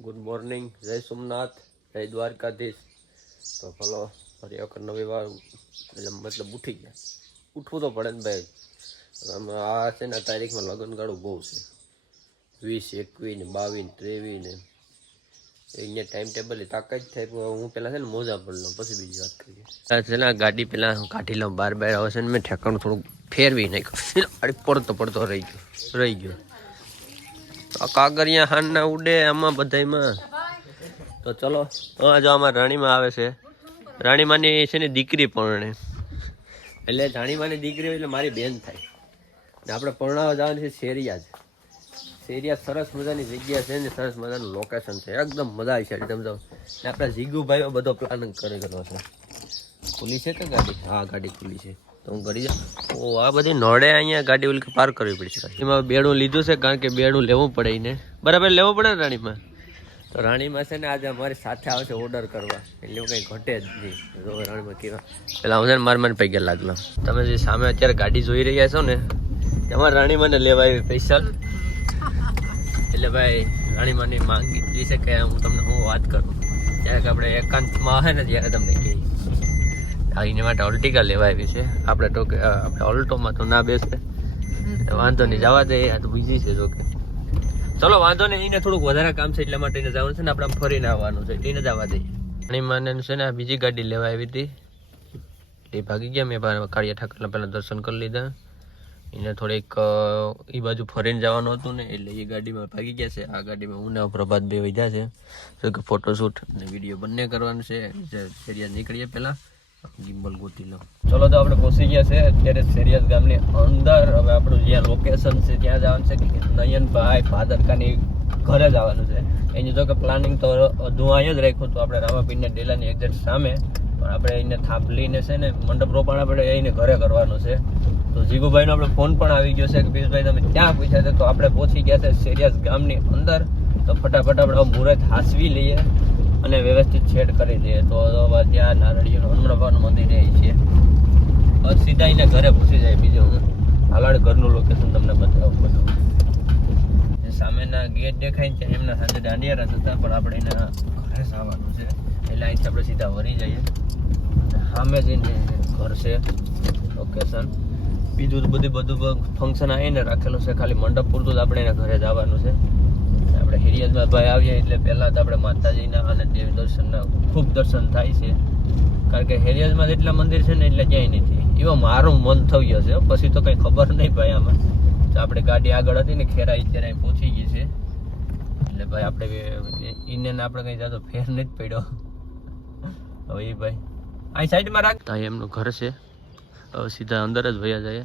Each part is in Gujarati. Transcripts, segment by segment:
ગુડ મોર્નિંગ જય સોમનાથ જય દ્વારકાધીશ તો ભલો, ફરી વખત નવી વાર મતલબ ઉઠી ગયા. ઉઠવું તો પડે ને ભાઈ. આ છે ને તારીખમાં લગ્નગાળું બહુ છે. વીસ, એકવીસ ને બાવીસ ત્રેવીસ ને. અહીંયા ટાઈમ ટેબલ તાકાત થાય. પણ હું પેલા છે ને મોજા પડ લઉં પછી બીજી વાત કરીએ. છે ને ગાડી પેલા કાઢી લઉં બાર બાર આવે છે ને, મેં ઠેકાણું થોડુંક ફેરવી નાખ્યું. પડતો પડતો રહી ગયો રહી ગયો. કાગરિયા હાનના ઉડે આમાં બધાયમાં. તો ચલો હા જો આમાં રાણીમાં આવે છે. રાણીમાની છે ને દીકરી પરણે. એટલે રાણીમાની દીકરી એટલે મારી બેન થાય. ને આપણે પરણાવા જવાની છે શેરિયા જ. શેરિયા સરસ મજાની જગ્યા છે ને, સરસ મજાનું લોકેશન છે. એકદમ મજા આવી છે, એકદમ તો. ને આપણા જીગુભાઈઓ બધો પ્લાનિંગ કરેલો છે. ખુલી છે કે ગાડી? હા, ગાડી ખુલી છે. હું કરી જાઉં. ઓ આ બધી નોડે અહીંયા ગાડી ઓલી પાર્ક કરવી પડશે. એમાં બેડું લીધું છે કારણ કે બેડું લેવું પડે એને બરાબર લેવું પડે ને રાણીમાં? તો રાણીમાં છે ને આજે અમારી સાથે આવશે ઓર્ડર કરવા. એટલે એવું કંઈ ઘટે જ નહીં. તો રાણીમાં કેવા પેલા હું છે ને માર માર પૈકી લાગલો. તમે જે સામે અત્યારે ગાડી જોઈ રહ્યા છો ને એમાં રાણીમાને લેવા આવી પૈસા. એટલે ભાઈ રાણીમાની માંગી છે કે હું તમને હું વાત કરું. ત્યારે આપણે એકાંતમાં હે ને ત્યારે તમને કહીએ આ એની માટે ઓલ્ટિકા લેવા આવી છે. આપણે ટોકે આપણે ઓલ્ટોમાં તો ના બેસે. વાંધો નહીં જવા દે આ તો બીજી છે જોકે ચલો વાંધો નહીં એને થોડુંક વધારે કામ છે એટલા માટે એને જવાનું છે ને આપણે ફરીને આવવાનું છે એને જવા દઈએ અને મને છે ને આ બીજી ગાડી લેવા આવી હતી. એ ભાગી ગયા મેં કાળિયા ઠાકરના પહેલાં દર્શન કરી લીધા. એને થોડીક એ બાજુ ફરીને જવાનું હતું ને એટલે એ ગાડીમાં ભાગી ગયા છે. આ ગાડીમાં હું ને પ્રભાત બે વધ્યા છે. તો કે ફોટોશૂટ અને વીડિયો બંને કરવાનું છે. ફેરિયા નીકળીએ પહેલાં. ગિમ્બલ ગોતી લો. ચલો તો આપણે પહોંચી ગયા છે અત્યારે સેરિયાસ ગામની અંદર. હવે આપણું જ્યાં લોકેશન છે ત્યાં જવાનું છે કે નયનભાઈ ભાદરકાની ઘરે જવાનું છે. એની જો કે પ્લાનિંગ તો અધું અહીંયા જ રાખ્યું હતું. આપણે રામાપીરના ડેલાની એક્ઝેક્ટ સામે. પણ આપણે એને થાંભલીને છે ને મંડપ રોપણ આપણે એને ઘરે કરવાનું છે. તો જીગુભાઈનો આપણે ફોન પણ આવી ગયો છે કે પિયુષભાઈ, તમે ક્યાં પૂછ્યા છે? તો આપણે પહોંચી ગયા છે સેરિયાસ ગામની અંદર. તો ફટાફટ આપણે મુહૂર્ત હાસવી લઈએ. અને વ્યવસ્થિત છેડ કરી દઈએ તો ત્યાં નારળીયું હનુમાન મંદિર એ છે. સીધા એને ઘરે પૂછી જાય બીજું હું હાલાડ ઘરનું લોકેશન તમને બતાવું બધું. સામેના ગેટ દેખાય છે એમના સાથે દાંડિયા રસ હતા પણ આપણે એના ઘરે જ આવવાનું છે. એટલે અહીંથી આપણે સીધા વળી જઈએ. સામે જઈને ઘર છે લોકેશન બીજું બધું બધું ફંક્શન આવીને રાખેલું છે. ખાલી મંડપ પૂરતું જ આપણે એના ઘરે જ આવવાનું છે. આપણે હિરિયતમાં ભાઈ આવીએ એટલે પહેલાં તો આપણે માતાજીના અને દેવ દર્શનના ખૂબ દર્શન થાય છે. કારણ કે હેરિયતમાં જેટલા મંદિર છે ને એટલે ક્યાંય નથી. એવો મારું મન થઈ જશે પછી તો કંઈ ખબર નહીં ભાઈ આમાં. તો આપણે ગાડી આગળ હતી ને ખેરા અત્યારે પહોંચી ગઈ છે. એટલે ભાઈ આપણે ઇન્ડિયન આપણે કંઈ જાતો ફેર નથી પડ્યો. હવે એ ભાઈ. અહીં સાઈડમાં રાખ. ત્યાં એમનું ઘર છે. હવે સીધા અંદર જ વયા જાય.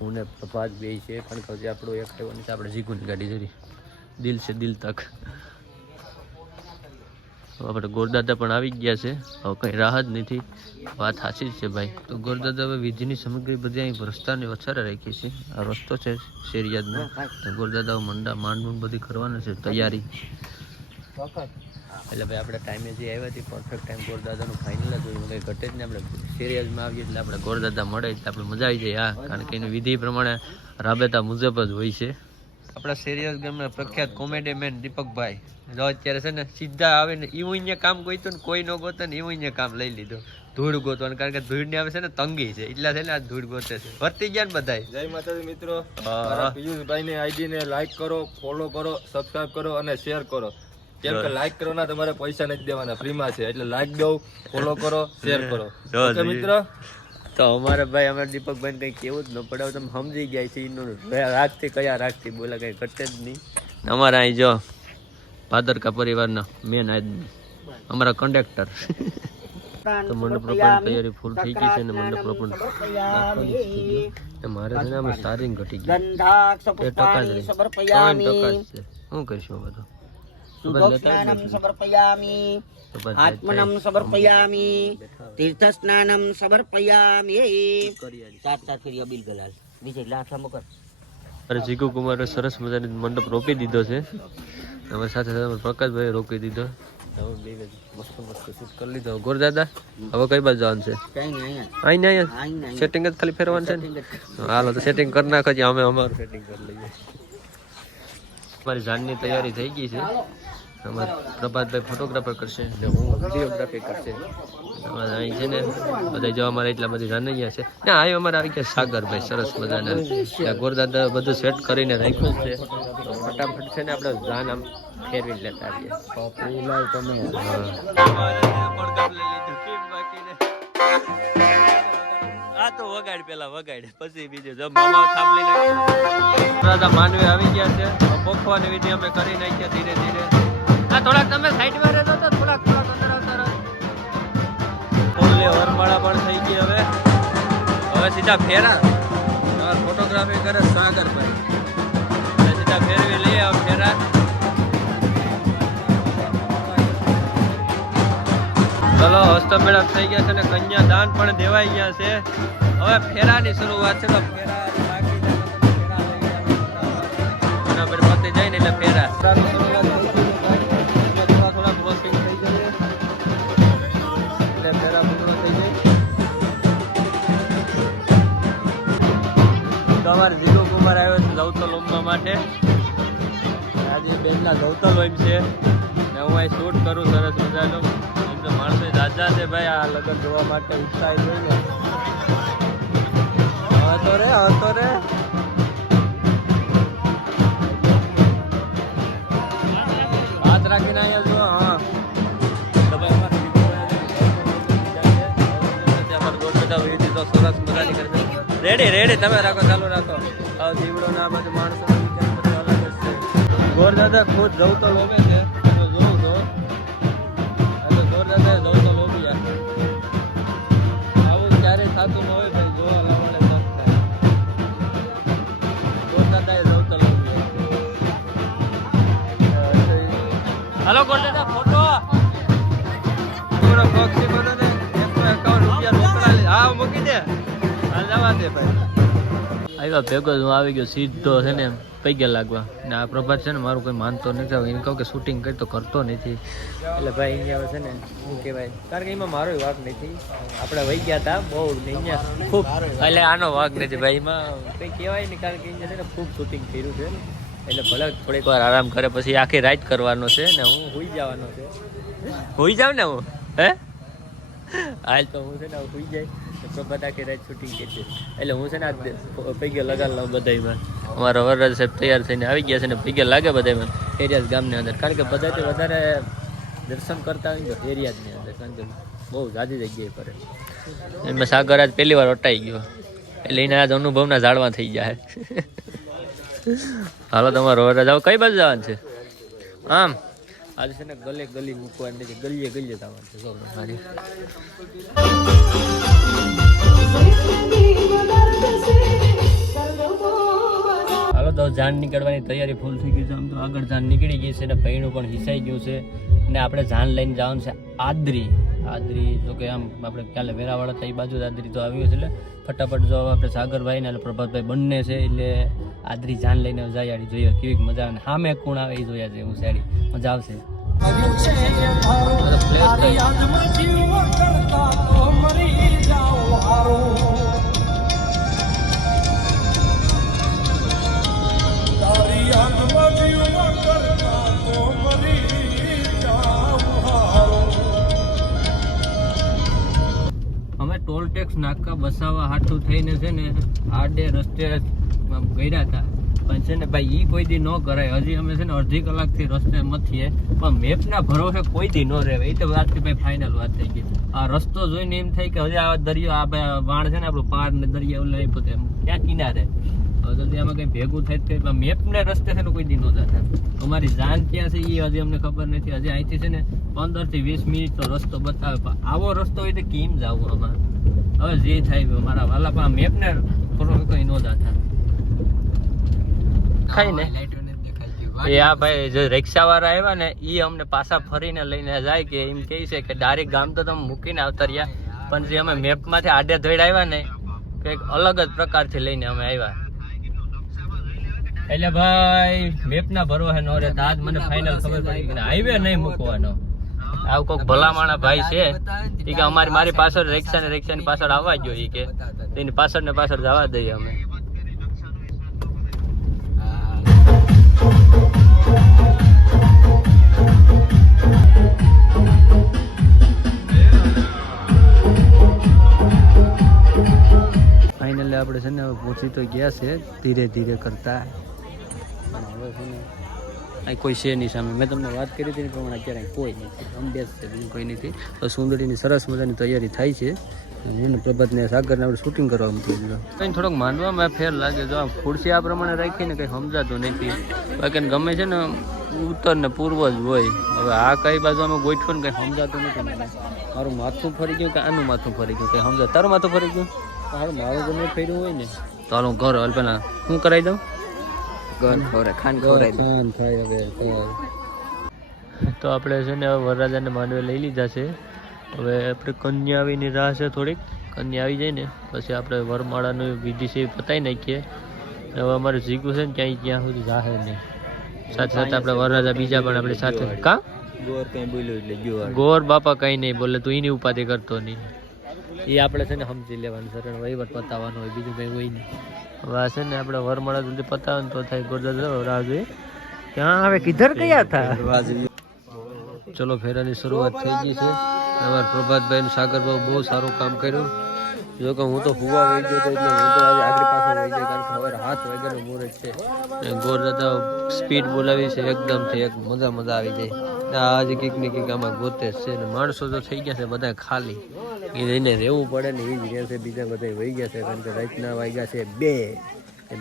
હું ને પ્રભાત બે છે પણ પછી આપણું એક છે, આપણે જીગુની ગાડી જરી દિલ છે, દિલ તક. આપણે ગોરદાદા પણ આવી ગયા છે. હવે કંઈ રાહત નથી. વાત સાચી છે ભાઈ. તો ગોરદાદા હવે વિધિની સામગ્રી બધી અહીં રસ્તાને વછારે રાખી છે. આ રસ્તો છે શેરિયાદનો. તો ગોરદાદા મંડા માંડમૂંડ બધી કરવાની છે, તૈયારી. એટલે ભાઈ આપણે ટાઈમે જે આવ્યા હતી પરફેક્ટ ટાઈમ ગોરદાદાનું ફાઇનલ જ હોય. કંઈ ઘટે જ ને આપણે શેરિયાદમાં આવીએ એટલે આપણે ગોરદાદા મળે એટલે આપણે મજા આવી જાય. હા, કારણ કે એની વિધિ પ્રમાણે રાબેતા મુજબ જ હોય છે. આપણા સિરિયસ ગેમના પ્રખ્યાત કોમેડી મેન દીપકભાઈ. જો અત્યારે છે ને સીધા આવે ને એવું અહીંયા કામ ગોતું ને કોઈ ન ગોતે ને એવું અહીંયા કામ લઈ લીધું. ધૂળ ગોતવાનું કારણ કે ધૂળની આવે છે ને તંગી છે. એટલા છે ને આ ધૂળ ગોતે છે. વર્તી ગયા ને બધા જય માતાજી મિત્રો. પિયુષભાઈ ની આઈડી ને લાઈક કરો ફોલો કરો સબસ્ક્રાઇબ કરો અને શેર કરો. કેમ કે લાઈક કરવાના તમારે પૈસા નથી દેવાના. ફ્રીમાં છે. એટલે લાઈક દો ફોલો કરો શેર કરો. મિત્રો? તો અમારા ભાઈ અમારા દીપકભાઈ કંઈ કેવું જ ન પડે. હવે તમે સમજી ગયા છે એનું રાખથી કયા રાખથી બોલે કંઈ ઘટે જ નહીં. અમારા અહીં જો ભાદરકા પરિવારના મેન આદમી. અમારા કંડક્ટર તો મંડપ રોપણ તૈયારી ફૂલ થઈ ગઈ છે ને મંડપ રોપણ મારે છે ને આમાં સારી ઘટી ગઈ તે ટકા જ રહી. ટકા જ છે. શું કરીશું હવે તો સુદોક્ષાનમ સમર્પયામિ તો બસ આત્મનમ સમર્પયામિ તીર્થસ્નાનમ સમર્પયામિ ચાર ચાર ફેરી અબીલ ગલાલ. બીજે લાઠા મકર અરે જીગુ કુમારે સરસ મજાની મંડપ રોપી દીધો છે. અમારી સાથે સાથે પ્રકાશભાઈ રોકી દીધો. મસ્ત મસ્ત શૂટ કરી લીધો. ગોર દાદા હવે કઈ બાજુ જવાનું છે? કઈ નહીં અહીં અહીંયા? સેટિંગ જ ખાલી ફેરવાનું છે ને? હાલો તો સેટિંગ કરી નાખો અમે અમારું. સેટિંગ કરી લઈએ. મારી જાનની તૈયારી થઈ ગઈ છે. અમારા પ્રભાતભાઈ ફોટોગ્રાફર કરશે ને હું વિડીયોગ્રાફી કરશે. અમારે અહીં છે ને બધા જો અમારે એટલા બધી રનૈયા છે. ને આ અમારે આવી ગયા સાગરભાઈ સરસ મજાના. ગોરદાદા બધું સેટ કરીને રાખ્યું છે. ફટાફટ છે ને આપણે જાન આમ ફેરવી લેતા આવીએ. આ તો વગાડ પેલા વગાડ, પછી બીજું જો મામા થાંભલી નાખ્યું માનવી આવી ગયા છે પોખવાની વિધિ અમે કરી નાખ્યા ધીરે ધીરે. આ થોડાક તમે સાઈડમાં રહેતો તો થોડાક થોડાક અંદર આવતા રહો. વરમાળા પણ થઈ ગઈ હવે. હવે સીધા ફેરા. ફોટોગ્રાફી કરે સાગરભાઈ. સીધા ફેરવી લઈએ ફેરા. ચલો હસ્તમેળાપ થઈ ગયા છે ને કન્યા દાન પણ દેવાઈ ગયા છે. હવે ફેરાની શરૂઆત છે, તો ફેરા પર પતી જાય ને એટલે ફેરા. થોડા થોડા એટલે ફેરા પૂર્ણ થઈ જાય તમારે જીગો કુમાર આવ્યો છે જવતલ ઉમવા માટે. આજે બેનના હોય છે. ને હું અહીં શૂટ કરું, સરસ મજાનું. તો માણસો રાજા છે ભાઈ, આ લગ્ન જોવા માટે ઉત્સાહિત હોય ને. હા તો રે હા તો રે. હાથ રાખીને અહીંયા જો હા. સરસ મજાની રેડી રેડી તમે રાખો, ચાલુ રાખો. દીવડો ના બધું માણસો ગોર દાદા ખુદ જવું તો લોભે છે. લોભિયા આવું ક્યારેય થતું ન હોય ભાઈ જોવા લાવવાને તક થાય. ગોર દાદા એ જવું તો હાલો દાદા ફોટો પૂરો પક્ષી બોલો ને એકસો એકાવન રૂપિયા રોકડા લે. હા મૂકી દે. હાલ જવા દે ભાઈ. આવ્યા, ભેગો હું આવી ગયો, સીધો છે ને પૈગે લાગવા. ને આ પ્રભાત છે ને મારું કોઈ માનતો નથી એને કહું કે શૂટિંગ કરી તો કરતો નથી. એટલે ભાઈ અહીંયા છે ને, શું કહેવાય? કારણ કે એમાં મારો વાક નથી. આપણે વહી ગયા હતા, બહુ અહીંયા ખૂબ એટલે આનો વાક નથી ભાઈ, એમાં કંઈ કહેવાય નહીં, કારણ કે અહીંયા છે ને ખૂબ શૂટિંગ કર્યું છે. એટલે ભલે થોડીક વાર આરામ કરે, પછી આખી રાત કરવાનો છે ને હું હોઈ જવાનો છે. હોઈ જાવ ને હું? હે? હાલ તો હું છે ને હોઈ જાય. પ્રભાત આખી રાત શૂટિંગ છે એટલે હું છે ને આ લગાડ લઉં બધાયમાં. અમારા વરરાજ સાહેબ તૈયાર થઈને આવી ગયા છે ને પૈગે લાગે બધાયમાં એરિયાઝ ગામની અંદર. કારણ કે બધાથી વધારે દર્શન કરતા હોય તો એરિયાજની અંદર, કારણ કે બહુ જાદી જગ્યાએ કરે એમાં સાગર આજ પહેલી વાર અટાઈ ગયો. એટલે એના આજ અનુભવના ઝાડવા થઈ જાય હાલો તમારો વરરાજ આવો કઈ બાજુ જવાનું છે? આમ. આજે છે ને ગલે ગલી મૂકવાની છે, ગલીએ ગલીએ જવાનું છે જાન નીકળવાની તૈયારી ફૂલ થઈ ગઈ છે. આમ તો આગળ જાન નીકળી ગઈ છે ને પૈણું પણ હિસાઈ ગયું છે. ને આપણે જાન લઈને જવાનું છે આદરી. આદરી જો કે આમ આપણે કાલે વેરાવાળા થઈ બાજુ જ આદરી તો આવ્યું છે. એટલે ફટાફટ જો આપણે સાગરભાઈ ને એટલે પ્રભાતભાઈ બંને છે એટલે આદરી જાન લઈને જાય જોઈએ કેવી મજા આવે. સામે કોણ આવે એ જોયા છે હું સાડી. મજા આવશે. ટેક્સ નાકા બસાવવા હાથું થઈને છે ને આડે રસ્તે ગયા હતા પણ છે ને ભાઈ, ઈ કોઈ દી ન કરાય. હજી અમે છે ને અડધી કલાકથી રસ્તે મથીએ પણ મેપના ભરોસે કોઈ દી ન રહેવાય. એ તો વાતથી ભાઈ ફાઇનલ વાત થઈ ગઈ. આ રસ્તો જોઈને એમ થાય કે હજી આ દરિયો, આ વાણ છે ને આપણું પાર ને દરિયા લઈ પોતે ક્યાં કિનારે? હવે જલ્દી આમાં કઈ ભેગું થાય તો મેપને રસ્તે છે ને કોઈ દી ન જતા અમારી જાન ક્યાં છે એ હજી અમને ખબર નથી. હજી અહીંથી છે ને પંદરથી વીસ મિનિટ તો રસ્તો બતાવે. પણ આવો રસ્તો હોય તો કેમ જવું આમાં હવે જે થાય મારા વાલા પા મેપ ને થોડો કઈ નો જાતા. ખાઈ ને. એ આ ભાઈ જે રિક્ષા વાળા આવ્યા ને એ અમને પાછા ફરીને લઈને જાય કે એમ કહે છે કે ડાયરેક્ટ ગામ તો તમે મૂકીને આવતા રહ્યા. પણ જે અમે મેપમાંથી આડે ધોઈડ આવ્યા ને કંઈક અલગ જ પ્રકારથી લઈને અમે આવ્યા. એટલે ભાઈ મેપ ના ભરોસે નો રે આજ મને ફાઇનલ ખબર પડી કે હાઈવે નહીં મૂકવાનો. આવું કોઈક ભલામણા ભાઈ છે. એ કે અમારી મારી પાછળ રિક્ષા ને રિક્ષા ની પાછળ આવવા જોઈએ કે. એની પાછળ ને પાછળ જવા દઈએ અમે. ફાઇનલી આપણે છે ને હવે પહોંચી તો ગયા છે ધીરે ધીરે કરતા. હવે છે ને અહીં કોઈ છે નહીં સામે. મેં તમને વાત કરી હતી પ્રમાણે અત્યારે કોઈ નથી. અમદાવાદ છે બીજું કોઈ નથી. તો સુંદરીની સરસ મજાની તૈયારી થાય છે. એને પ્રભાતને સાગરને આપણે શૂટિંગ કરવા મૂકી દીધો કંઈ થોડોક માંડવામાં ફેર લાગે. જો આ ખુરશી આ પ્રમાણે રાખીને કંઈ સમજાતું નથી. બાકી ગમે છે ને ઉત્તર ને પૂર્વ જ હોય. હવે આ કઈ બાજુ અમે ગોઠવું ને કંઈ સમજાતું નથી મને. મારું માથું ફરી ગયું કે આનું માથું ફરી ગયું? કંઈ સમજા તારું માથું ફરી ગયું? હારું મારું ગમે નહીં ફર્યું હોય ને. તો હાલ હું ઘર હાલ પેલા હું કરાવી દઉં? ખાન ખાન હવે તો આપણે છે ને હવે વરરાજાને માનવે લઈ લીધા છે. હવે આપણે કન્યા આવીની રાહ છે થોડીક. કન્યા આવી જાય ને પછી આપણે વરમાળાનું વિધિ છે પતાવી નાખીએ. હવે અમારે જીગું છે ને ક્યાંય ક્યાં સુધી જાહે નહીં. સાથે સાથે આપણે વરરાજા બીજા પણ આપણે સાથે. કા? ગોર કઈ બોલ્યો એટલે ગયો ગોર બાપા કઈ નહીં બોલે તું એની ઉપાધિ કરતો નહીં. એ આપણે છે ને સમજી લેવાનું સરળ વહીવટ પતાવવાનો હોય બીજું કઈ હોય નહીં. હવે છે ને આપણે વરમાળા સુધી પતાવે ને તો થાય રાહ જોઈએ ક્યાં આવે? કિધર ગયા હતા ચલો ફેરાની શરૂઆત થઈ ગઈ છે. અમારા પ્રભાતભાઈ સાગરભાઈ બહુ સારું કામ કર્યું. જો કે હું તો હુવા વહી ગયો એટલે હું તો આજે આગળ પાછળ વહી ગયો કારણ કે હવે હાથ વગેરે મુહૂર્ત છે. ગોરદાદા સ્પીડ બોલાવી છે એકદમથી એક મજા મજા આવી જાય. આજે કંઈક ને કંઈક આમાં ગોતે છે ને માણસો તો થઈ ગયા છે બધા ખાલી. એ રહીને રહેવું પડે ને એ જ રહે છે, બીજા બધા વહી ગયા છે, કારણ કે રાતના વાગ્યા છે બે.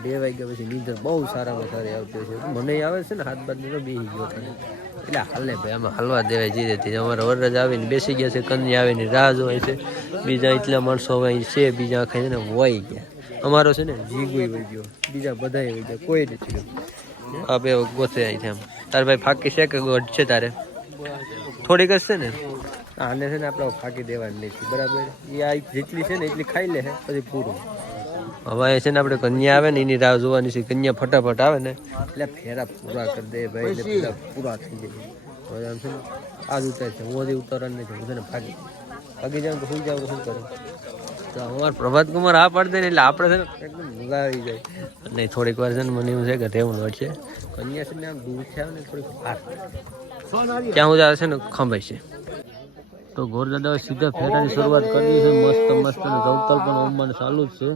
બે વાગ્યા પછી નીંદર બહુ સારામાં સારી આવતી છે. મને આવે છે ને, હાથ બાદ તો બેસી ગયો. એટલે હાલે ભાઈ, આમાં હાલવા દેવાય જીરે રીતે. અમારા વરરાજ આવીને બેસી ગયા છે, કન્યા આવીને રાહ જોવાય છે. બીજા એટલા માણસો હવે છે, બીજા આખા છે ને વહી ગયા. અમારો છે ને જીગુય વહી ગયો. બીજા બધાય વહી ગયા, કોઈ નથી આપે ગોતે અહીં આમ. તારે ભાઈ ફાકી છે કે ગોટ છે તારે? થોડીક જ છે ને? આને છે ને આપણે ફાકી દેવાની નથી બરાબર? એ આ જેટલી છે ને એટલી ખાઈ લે પછી પૂરું. હવે છે ને આપણે કન્યા આવે ને એની રાહ જોવાની છે કન્યા ફટાફટ આવે ને. એટલે ફેરા પૂરા કરી દે ભાઈ એટલે પૂરા થઈ જાય. આમ છે ને આ જ ઉતાર છે હું હજી ઉતારવાનું નથી હું છે ને ભાગી ભાગી જાઉં તો સુઈ જાઉં તો શું કરું? તો અમારે પ્રભાત કુમાર આ પાડી દે ને એટલે આપણે છે ને એકદમ મજા આવી જાય. નહીં થોડીક વાર છે ને મને એવું છે કે રહેવું છે. કન્યા છે ને આમ દૂર છે ને થોડીક વાર ક્યાં હું જાય છે ને ખંભાઈ છે. તો ગોરદાદા સીધા ફેરાની શરૂઆત કરી છે. મસ્ત મસ્ત અને જવતલ પણ ઓમવાનું ચાલુ જ છે.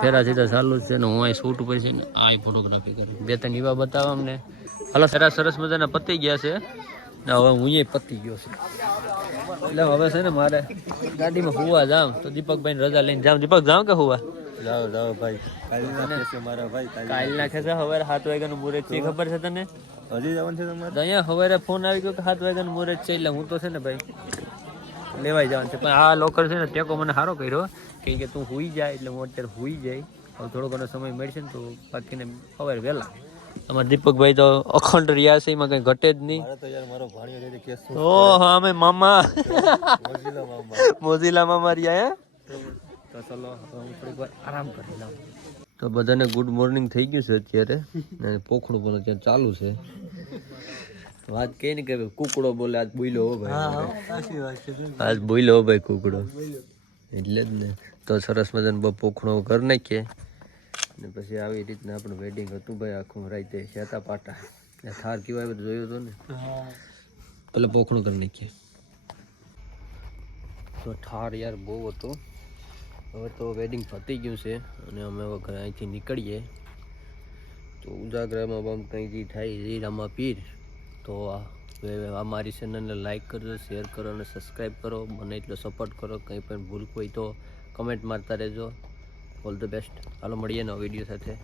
ફેરા સીધા ચાલુ જ છે ને હું અહીં શૂટ ઉપર છે ને આ ફોટોગ્રાફી કરું. બે ત્રણ એવા બતાવવા અમને. હલો સરસ સરસ મજાના પતી ગયા છે. ને હવે હું એ પતી ગયો છે. એટલે હવે છે ને મારે ગાડીમાં હુવા જામ તો દીપકભાઈ રજા લઈને જામ દીપક જામ કે હુવા? જાઓ જાઓ ભાઈ. કાલી મારા ભાઈ કાલ નાખે છે હવે સાત વાગ્યાનું મુહૂર્ત છે. ખબર છે તને? હજી જવાનું છે તમારે? અહીંયા સવારે ફોન આવી ગયો કે સાત વાગ્યાનું મુહૂર્ત છે એટલે હું તો છે ને ભાઈ લેવાઈ જવાનું છે. પણ આ લોકર છે ને ટેકો મને સારો કર્યો. કે કે તું હુઈ જાય એટલે હું અત્યારે હુઈ જાય હવે થોડો ઘણો સમય મળશે ને તો બાકીને સવારે વહેલા. અમારા દીપકભાઈ તો અખંડ રહ્યા છે એમાં કઈ ઘટે જ નહીં. ઓ હા અમે મામા. મોજીલા મામા. રહ્યા તો ચલો હું થોડીક વાર આરામ કરી લઉં. તો બધાને ગુડ મોર્નિંગ થઈ ગયું છે અત્યારે. અને પોખડું પણ અત્યારે ચાલુ છે. વાત કહે ને કે કુકડો બોલે આજ બોલ્યો હો ભાઈ આજ બોલ્યો હો ભાઈ કુકડો. એટલે જ ને. તો સરસ મજાનું બહુ પોખણો કરી નાખીએ. ને પછી આવી રીતના આપણું વેડિંગ હતું ભાઈ આખું રાતે શેતા પાટા. થાર કેવાય બધું જોયું હતું ને? પેલા પોખણું કરી નાખીએ. તો ઠાર યાર બહુ હતો. હવે તો વેડિંગ પતી ગયું છે અને અમે હવે ઘરે અહીંથી નીકળીએ. તો ઉજાગરામાં બમ કંઈ જે થાય એ રામા પીર. તો આ મારી અમારી ચેનલને લાઈક કરજો શેર કરો અને સબસ્ક્રાઈબ કરો. મને એટલો સપોર્ટ કરો કંઈ પણ ભૂલ કોઈ તો કમેન્ટ મારતા રહેજો. ઓલ ધ બેસ્ટ હાલો મળીએ નવા વીડિયો સાથે.